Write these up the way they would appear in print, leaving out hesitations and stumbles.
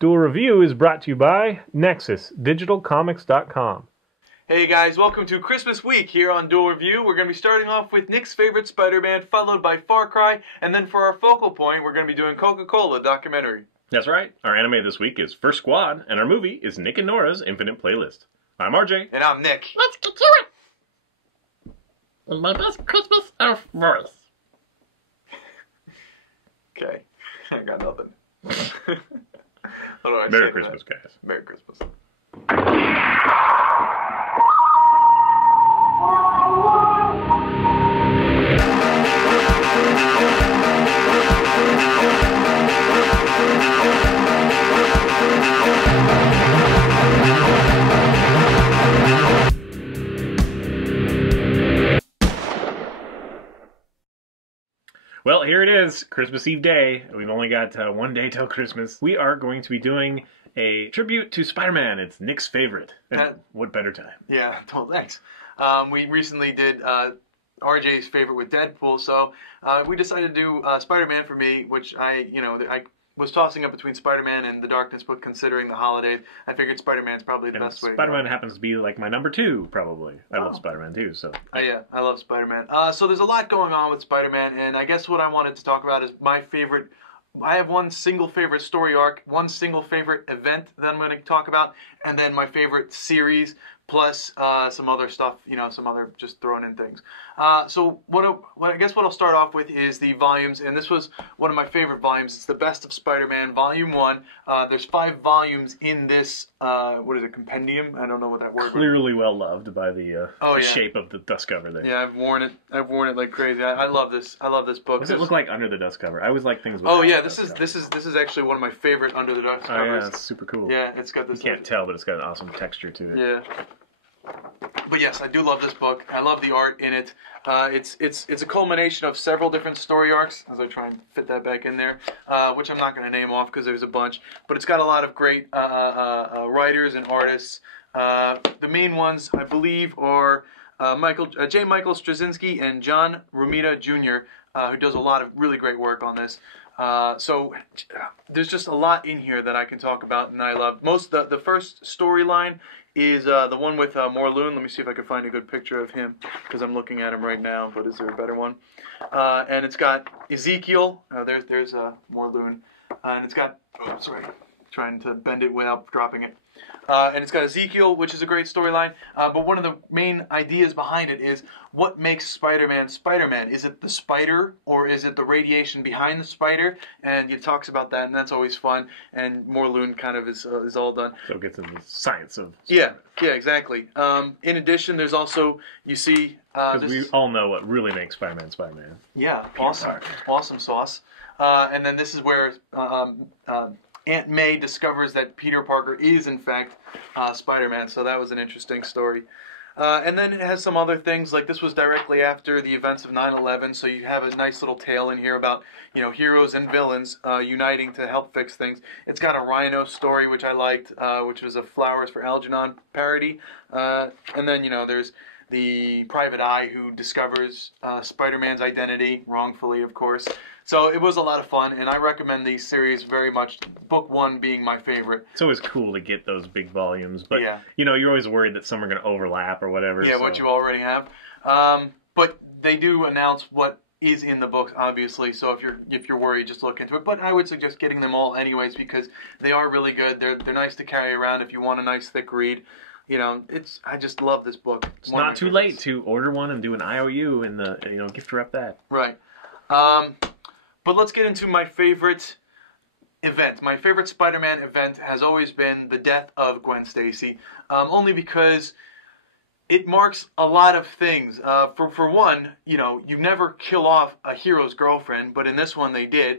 Duel Review is brought to you by NexusDigitalComics.com. Hey guys, welcome to Christmas week here on Duel Review. We're going to be starting off with Nick's favorite Spider-Man, followed by Far Cry, and then for our focal point, we're going to be doing Coca-Cola documentary. That's right. Our anime this week is First Squad, and our movie is Nick and Nora's Infinite Playlist. I'm RJ. And I'm Nick. Let's get to it! My best Christmas elf voice. Okay, I got nothing. How do I Merry say Christmas, that? guys. Merry Christmas. Well, here it is, Christmas Eve day. We've only got one day till Christmas. We are going to be doing a tribute to Spider-Man. It's Nick's favorite. And what better time? Yeah, thanks. We recently did RJ's favorite with Deadpool, so we decided to do Spider-Man for me, which I was tossing up between Spider-Man and The Darkness, but considering the holidays, I figured Spider-Man's probably the best way. Spider-Man happens to be like my number 2, probably. I love Spider-Man too, so. Yeah, I love Spider-Man. So there's a lot going on with Spider-Man, and I guess what I wanted to talk about is my favorite. I have one single favorite story arc, one single favorite event that I'm going to talk about, and then my favorite series, plus some other stuff, some other just thrown in things. So I guess what I'll start off with is the volumes, and this was one of my favorite volumes. It's the Best of Spider-Man, Volume 1. There's 5 volumes in this, compendium? I don't know what that word is. Clearly well loved by the shape of the dust cover there. Yeah, I've worn it like crazy. I love this. I love this book. What does it look like under the dust cover? I always like things with this is actually one of my favorite under the dust covers. Oh yeah, it's super cool. Yeah, it's got this. You can't tell, but it's got an awesome texture to it. Yeah. But yes, I do love this book. I love the art in it. It's a culmination of several different story arcs, as I try and fit that back in there, which I'm not going to name off because there's a bunch. But it's got a lot of great writers and artists. The main ones, I believe, are J. Michael Straczynski and John Romita Jr., who does a lot of really great work on this. So there's just a lot in here that I can talk about, and I love. The first storyline is the one with Morlun. Let me see if I can find a good picture of him, because I'm looking at him right now, but is there a better one? And it's got Ezekiel. There's Morlun. And it's got, trying to bend it without dropping it. And it's got Ezekiel, which is a great storyline. But one of the main ideas behind it is, what makes Spider-Man Spider-Man? Is it the spider, or is it the radiation behind the spider? And it talks about that, and that's always fun. And Morlun kind of is all done. So it gets into the science of Spider-Man. Yeah, exactly. In addition, there's also, you see... Because we all know what really makes Spider-Man Spider-Man. Yeah, awesome sauce. And then this is where... Aunt May discovers that Peter Parker is, in fact, Spider-Man, so that was an interesting story. And then it has some other things, like this was directly after the events of 9/11, so you have a nice little tale in here about, heroes and villains uniting to help fix things. It's got a Rhino story, which I liked, which was a Flowers for Algernon parody. And then, there's the Private Eye who discovers Spider-Man's identity, wrongfully, of course. So it was a lot of fun, and I recommend these series very much, book 1 being my favorite. It's always cool to get those big volumes, but, you're always worried that some are going to overlap or whatever. Yeah, so. What you already have. But they do announce what is in the books, obviously, so if you're worried, just look into it. But I would suggest getting them all anyways, because they are really good. They're nice to carry around if you want a nice, thick read. I just love this book. It's not too late to order one and do an IOU and gift wrap that. Right. But let's get into my favorite event. My favorite Spider-Man event has always been the death of Gwen Stacy, only because it marks a lot of things. For one, you never kill off a hero's girlfriend, but in this one they did.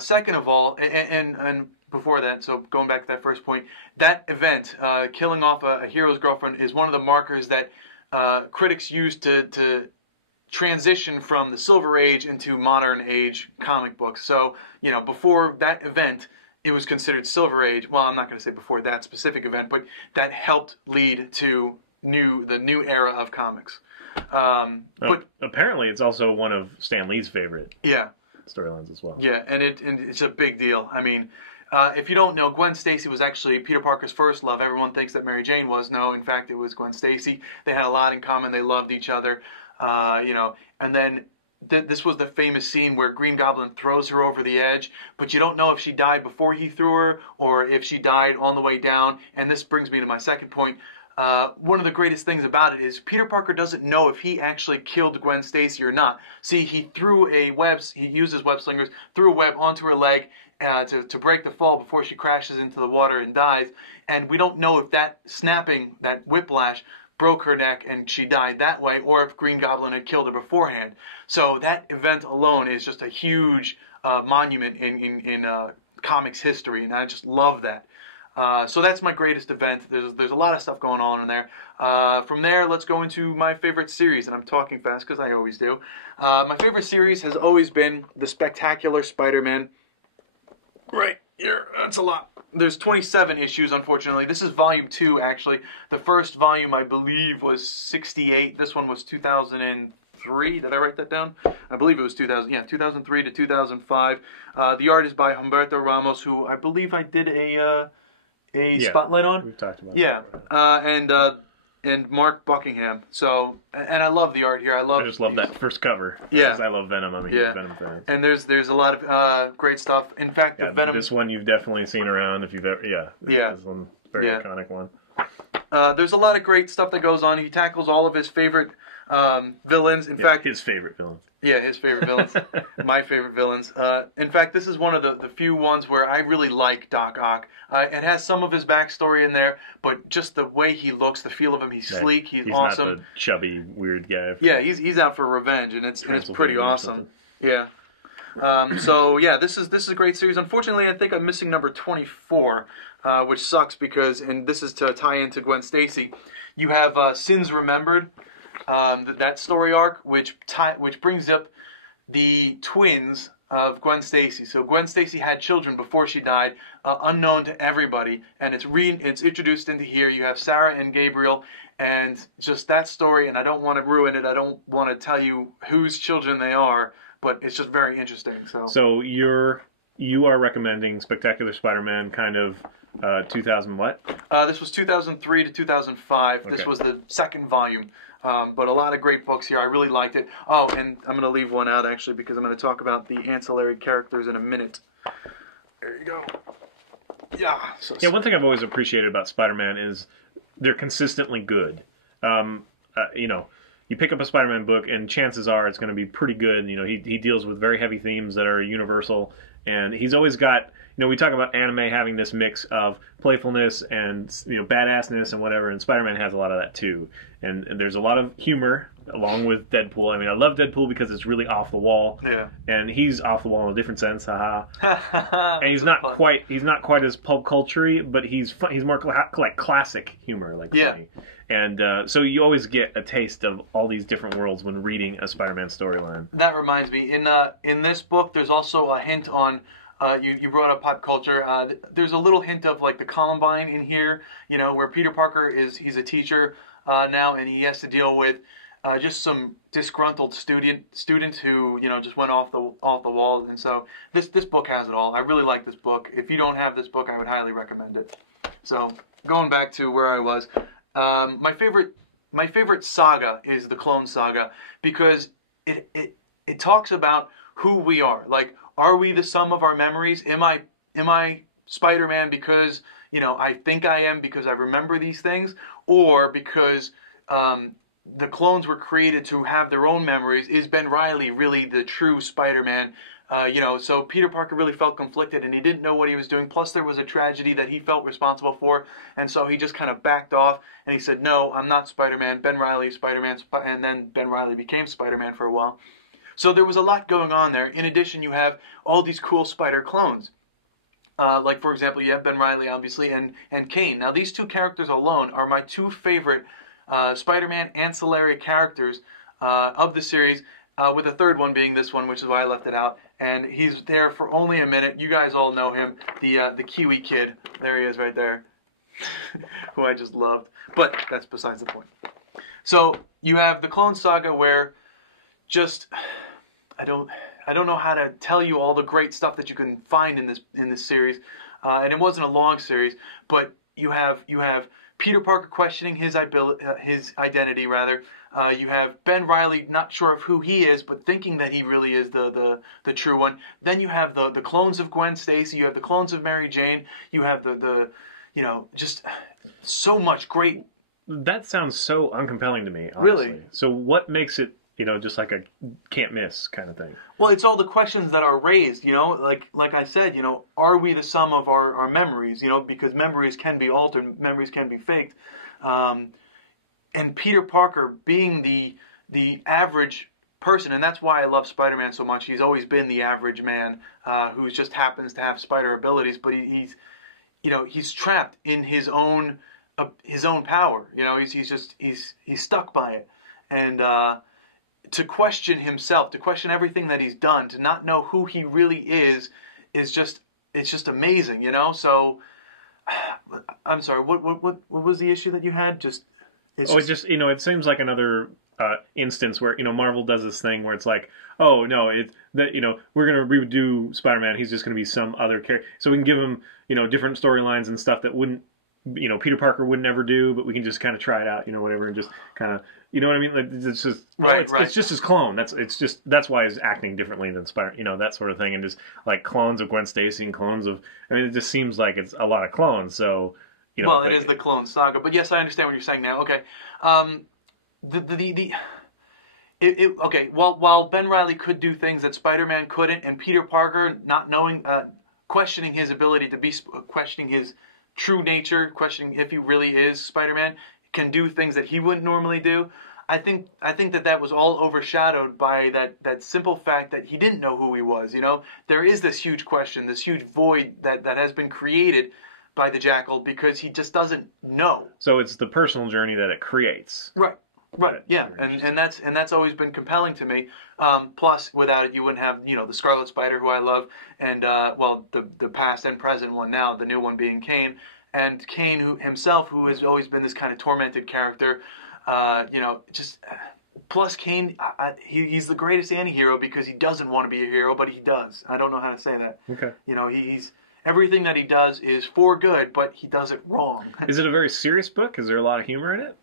Second of all, and before that, so going back to that first point, that event, killing off a hero's girlfriend, is one of the markers that critics use to transition from the Silver Age into modern age comic books. So, before that event, it was considered Silver Age. Well, I'm not going to say before that specific event, but that helped lead to the new era of comics. But apparently, it's also one of Stan Lee's favorite storylines as well. Yeah, and it's a big deal. I mean, If you don't know, Gwen Stacy was actually Peter Parker's first love. Everyone thinks that Mary Jane was. No, in fact, it was Gwen Stacy. They had a lot in common. They loved each other, and then this was the famous scene where Green Goblin throws her over the edge, but you don't know if she died before he threw her or if she died on the way down. And this brings me to my second point. One of the greatest things about it is Peter Parker doesn't know if he actually killed Gwen Stacy or not. See, he used his web slingers, threw a web onto her leg to break the fall before she crashes into the water and dies. And we don't know if that snapping, that whiplash, broke her neck and she died that way, or if Green Goblin had killed her beforehand. So that event alone is just a huge monument in comics history, and I just love that. So that's my greatest event. There's a lot of stuff going on in there. From there, let's go into my favorite series, and I'm talking fast because I always do. My favorite series has always been The Spectacular Spider-Man. Right here, that's a lot. There's 27 issues, unfortunately. This is volume 2, actually. The first volume, I believe, was 68. This one was 2003. Did I write that down? I believe it was 2003 to 2005. The art is by Humberto Ramos, who I believe I did a spotlight on. We've talked about that. And Mark Buckingham. So, and I love the art here. I just love that first cover. Yeah. Because I love Venom. I'm a huge Venom fan. And there's a lot of great stuff. In fact, the Venom. This one you've definitely seen around if you've ever. This one, very iconic one. There's a lot of great stuff that goes on. He tackles all of his favorite villains. In fact, his favorite villains. Yeah, his favorite villains. My favorite villains. In fact, this is one of the few ones where I really like Doc Ock. It has some of his backstory in there, but just the way he looks, the feel of him, he's sleek, he's awesome. He's not the chubby, weird guy. Yeah, he's out for revenge, and it's pretty awesome. Yeah. This is a great series. Unfortunately, I think I'm missing number 24, which sucks because, and this is to tie into Gwen Stacy, you have Sins Remembered. That story arc, which brings up the twins of Gwen Stacy. So Gwen Stacy had children before she died, unknown to everybody, and it's introduced into here. You have Sarah and Gabriel, and just that story. And I don't want to ruin it. I don't want to tell you whose children they are, but it's just very interesting. So you are recommending Spectacular Spider-Man, kind of 2000 what? This was 2003 to 2005. Okay. This was the second volume. But a lot of great books here. I really liked it. Oh, and I'm going to leave one out, actually, because I'm going to talk about the ancillary characters in a minute. There you go. Yeah. One thing I've always appreciated about Spider-Man is they're consistently good. You pick up a Spider-Man book, and chances are it's going to be pretty good. He deals with very heavy themes that are universal, and he's always got... we talk about anime having this mix of playfulness and badassness and whatever, and Spider-Man has a lot of that too. And there's a lot of humor along with Deadpool. I mean, I love Deadpool because it's really off the wall. Yeah. And he's off the wall in a different sense, haha. And he's not quite as pulp culture-y, but he's more like classic humor, funny. And so you always get a taste of all these different worlds when reading a Spider-Man storyline. That reminds me, in this book, there's also a hint on. You brought up pop culture. There's a little hint of the Columbine in here, where Peter Parker he's a teacher now, and he has to deal with just some disgruntled students who just went off the wall. And so this book has it all. I really like this book. If you don't have this book, I would highly recommend it. So going back to where I was, my favorite saga is the Clone Saga because it talks about who we are. Are we the sum of our memories? Am I Spider-Man because I think I am because I remember these things, or because the clones were created to have their own memories? Is Ben Reilly really the true Spider-Man? So Peter Parker really felt conflicted, and he didn't know what he was doing. Plus, there was a tragedy that he felt responsible for, and so he just kind of backed off, and he said, "No, I'm not Spider-Man. Ben Reilly is Spider-Man," and then Ben Reilly became Spider-Man for a while. So there was a lot going on there. In addition, you have all these cool spider clones. For example, you have Ben Reilly, obviously, and Kane. Now, these two characters alone are my two favorite Spider-Man ancillary characters of the series, with the third one being this one, which is why I left it out. And he's there for only a minute. You guys all know him, the Kiwi Kid. There he is right there, who I just loved. But that's besides the point. So you have the Clone Saga where I don't know how to tell you all the great stuff that you can find in this series. and it wasn't a long series, but you have Peter Parker questioning his identity rather. You have Ben Reilly not sure of who he is, but thinking that he really is the true one. Then you have the clones of Gwen Stacy. You have the clones of Mary Jane. You have the just so much great. That sounds so uncompelling to me, honestly. Really? So what makes it, just like a can't miss kind of thing? Well, it's all the questions that are raised, like I said, are we the sum of our memories, because memories can be altered, memories can be faked. And Peter Parker being the average person, and that's why I love Spider-Man so much. He's always been the average man who just happens to have spider abilities, but he's trapped in his own power. He's stuck by it, and to question himself, to question everything that he's done, to not know who he really is just amazing. So I'm sorry. What was the issue that you had? It seems like another instance where Marvel does this thing where it's like, oh no, we're gonna redo Spider-Man. He's just gonna be some other character, so we can give him different storylines and stuff that wouldn't Peter Parker would never do, but we can just kind of try it out, whatever, and just kind of, what I mean? Like, it's just, it's just his clone. That's why he's acting differently than Spider, that sort of thing, and just like clones of Gwen Stacy and clones of, it just seems like it's a lot of clones. So, well, it is the clone saga, but yes, I understand what you're saying now. Okay, okay. While Ben Reilly could do things that Spider-Man couldn't, and Peter Parker not knowing, questioning his ability to be, questioning his true nature, questioning if he really is Spider-Man, can do things that he wouldn't normally do. I think that was all overshadowed by that simple fact that he didn't know who he was. There is this huge question, this huge void that has been created by the Jackal because he just doesn't know. So it's the personal journey that it creates. Right. Yeah, and that's always been compelling to me. Plus, without it, you wouldn't have the Scarlet Spider, who I love, and the past and present one now, the new one being Kane, and Kane who has always been this kind of tormented character. Plus Kane, he's the greatest anti-hero because he doesn't want to be a hero, but he does. I don't know how to say that. Okay. He's everything that he does is for good, but he does it wrong. Is it a very serious book? Is there a lot of humor in it?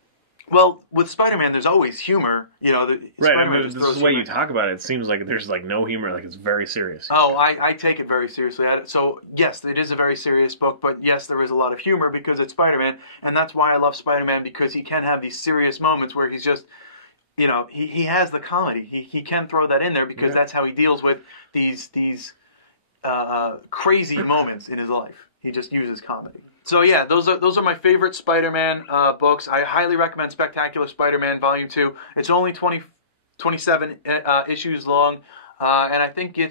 Well, with Spider-Man, there's always humor. Right. I mean, this is the way you talk about it. It seems like there's like no humor. Like it's very serious. Oh, I take it very seriously. So yes, it is a very serious book. But yes, there is a lot of humor because it's Spider-Man, and that's why I love Spider-Man, because he can have these serious moments where he's just, he has the comedy. He can throw that in there because that's how he deals with these crazy moments in his life. He just uses comedy. So yeah, those are my favorite Spider-Man books. I highly recommend Spectacular Spider-Man Volume 2. It's only 27 issues long, and I think you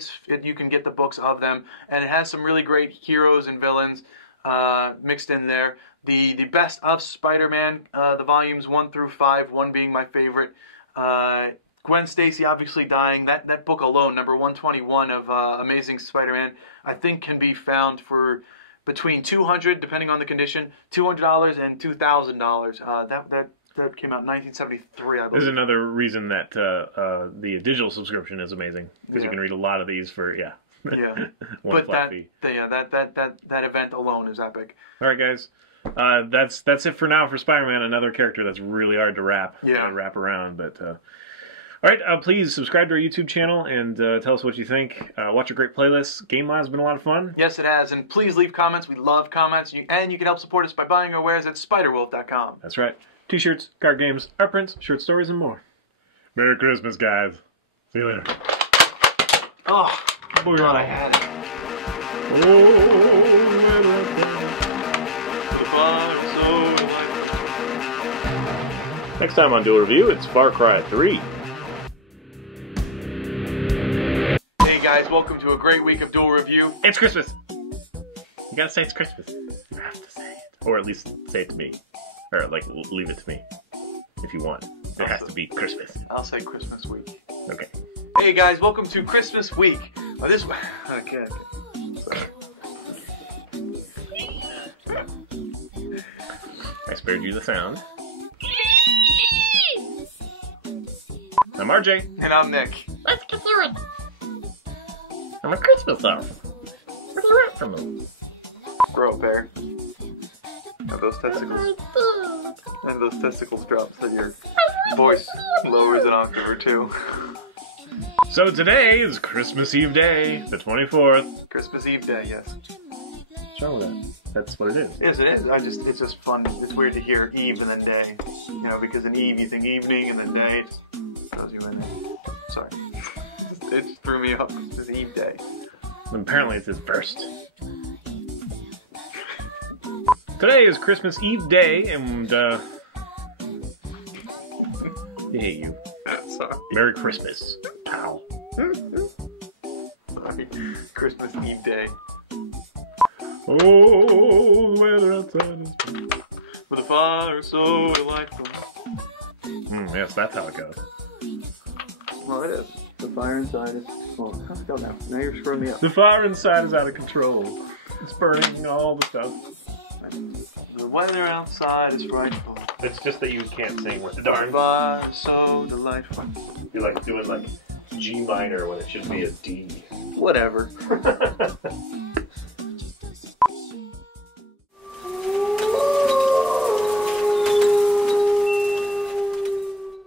can get the books of them. And it has some really great heroes and villains mixed in there. The best of Spider-Man, the volumes 1 through 5, 1 being my favorite. Gwen Stacy obviously dying. That book alone, number 121 of Amazing Spider-Man, I think can be found for between $200, depending on the condition, $200 and $2,000. That came out in 1973, I believe. There's another reason that the digital subscription is amazing, because you can read a lot of these for one flat fee. That event alone is epic. All right, guys. That's it for now for Spider-Man. Another character that's really hard to wrap around, but. All right, please subscribe to our YouTube channel and tell us what you think. Watch our great playlists. Game Live's been a lot of fun. Yes, it has. And please leave comments. We love comments. And you can help support us by buying our wares at spiderwolf.com. That's right. T-shirts, card games, art prints, short stories, and more. Merry Christmas, guys. See you later. Oh, God, I had it. Next time on Duel Review, it's Far Cry 3. Guys, welcome to a great week of Duel Review. It's Christmas! You gotta say it's Christmas. You have to say it. Or at least say it to me. Or, like, leave it to me. If you want. It has to be Christmas. I'll say Christmas week. Okay. Hey guys, welcome to Christmas week. Okay. I spared you the sound. I'm RJ. And I'm Nick. Let's get through it. I'm a Christmas elf. What do you want from me? Grow a pair. Have those testicles. And those testicles drop so your voice lowers an octave or two. So today is Christmas Eve Day, the 24th. Christmas Eve Day, yes. What's wrong with that? That's what it is. Yes, it is. It's just fun. It's weird to hear Eve and then day. You know, because in Eve you think evening and then day just throws you in there. Sorry. It just threw me up. It's Eve Day. Apparently it's his first. Today is Christmas Eve Day, and I hate you. Sorry. Merry Christmas, pal. Sorry. Christmas Eve Day. Oh, the weather outside is... With a fire so delightful. Yes, that's how it goes. Well, it is. The fire inside is... Well, how's it go now? Now you're screwing me up. The fire inside is out of control. It's burning all the stuff. The weather outside is frightful. It's just that you can't sing with the darn. Fire so delightful. You're like doing like G minor when it should be a D. Whatever.